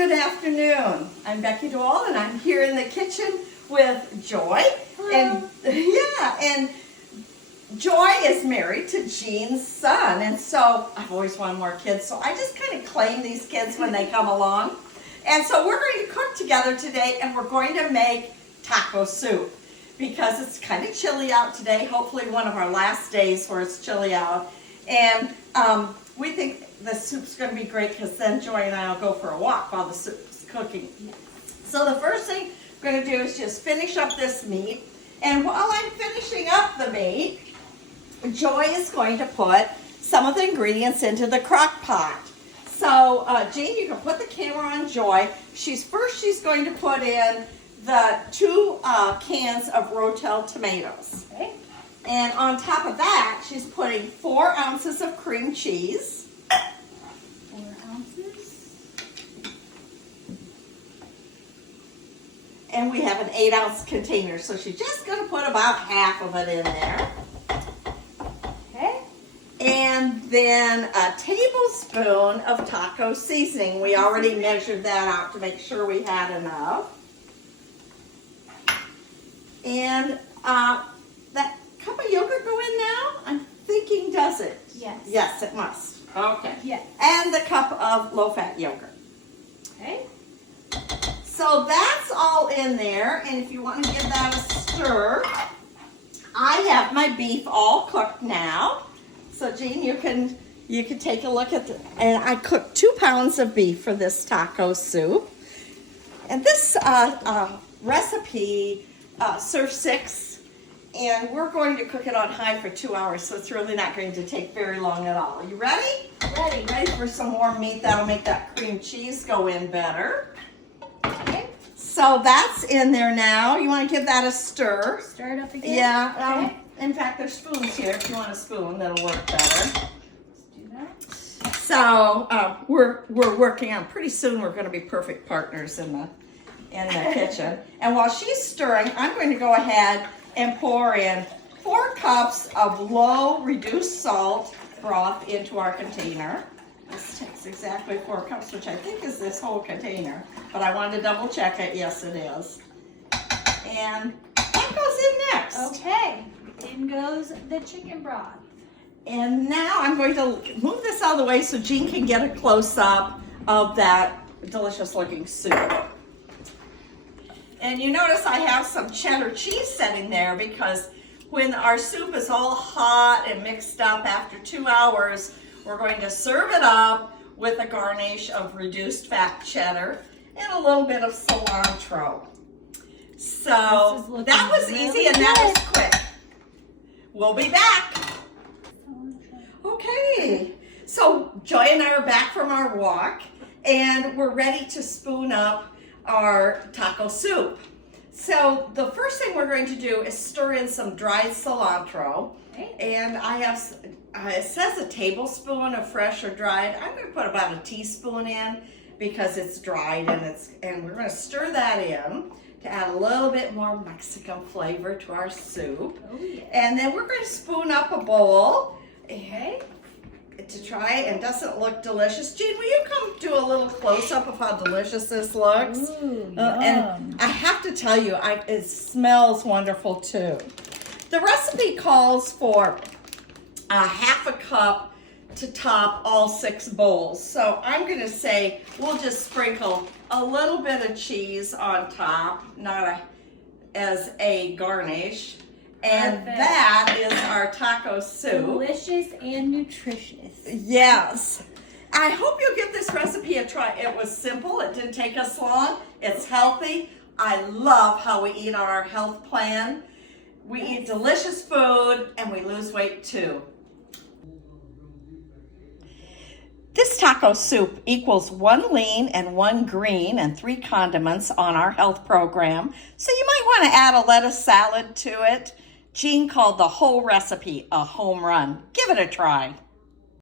good afternoon. I'm Becky Dwell, and I'm here in the kitchen with Joy. Hello. And Joy is married to Jean's son, and so I've always wanted more kids, so I just kind of claim these kids when they come along. And so we're going to cook together today, and we're going to make taco soup because it's kind of chilly out today, hopefully one of our last days where it's chilly out. And we think the soup's going to be great because then Joy and I will go for a walk while the soup's cooking. So the first thing we're going to do is just finish up this meat. And while I'm finishing up the meat, Joy is going to put some of the ingredients into the crock pot. So Jean, you can put the camera on Joy. She's going to put in the 2 cans of Rotel tomatoes. Okay. And on top of that, she's putting 4 ounces of cream cheese. 4 ounces. And we have an 8-ounce container, so she's just going to put about half of it in there. Okay. And then a tablespoon of taco seasoning. We already measured that out to make sure we had enough. And that cup of yogurt go in now? I'm thinking, does it? Yes. Yes, it must. Okay. Yes. And the cup of low-fat yogurt. Okay. So that's all in there, and if you want to give that a stir, I have my beef all cooked now. So Jean, you can take a look at and I cooked 2 pounds of beef for this taco soup. And this recipe serves 6, and we're going to cook it on high for 2 hours, so it's really not going to take very long at all. Are you ready? Ready. Ready for some warm meat that'll make that cream cheese go in better. Okay. So that's in there now. You want to give that a stir. Stir it up again. Yeah. Okay. In fact, there's spoons here. If you want a spoon, that'll work better. Let's do that. So we're working on. Pretty soon, we're going to be perfect partners in the kitchen. And while she's stirring, I'm going to go ahead and pour in 4 cups of low reduced salt broth into our container. This takes exactly 4 cups, which I think is this whole container. But I wanted to double check it. Yes, it is. And that goes in next. Okay. In goes the chicken broth. And now I'm going to move this out of the way so Jean can get a close-up of that delicious looking soup. And you notice I have some cheddar cheese sitting there because when our soup is all hot and mixed up after 2 hours, we're going to serve it up with a garnish of reduced fat cheddar and a little bit of cilantro. So that was easy and that was quick. We'll be back. Okay, so Joy and I are back from our walk and we're ready to spoon up our taco soup. So the first thing we're going to do is stir in some dried cilantro. Okay. And I have, it says a tablespoon of fresh or dried. I'm going to put about a teaspoon in because it's dried and we're going to stir that in to add a little bit more Mexican flavor to our soup. Oh, yeah. And then we're going to spoon up a bowl. Okay. To try and does it look delicious? Jean, will you come do a little close-up of how delicious this looks? Ooh, And I have to tell you, it smells wonderful too. The recipe calls for a half a cup to top all 6 bowls. So I'm going to say we'll just sprinkle a little bit of cheese on top, as a garnish. And Perfect. that is our taco soup. Delicious and nutritious. Yes. I hope you'll give this recipe a try. It was simple. It didn't take us long. It's healthy. I love how we eat on our health plan. We eat delicious food and we lose weight too. This taco soup equals 1 lean and 1 green and 3 condiments on our health program. So you might want to add a lettuce salad to it. Jean called the whole recipe a home run. Give it a try.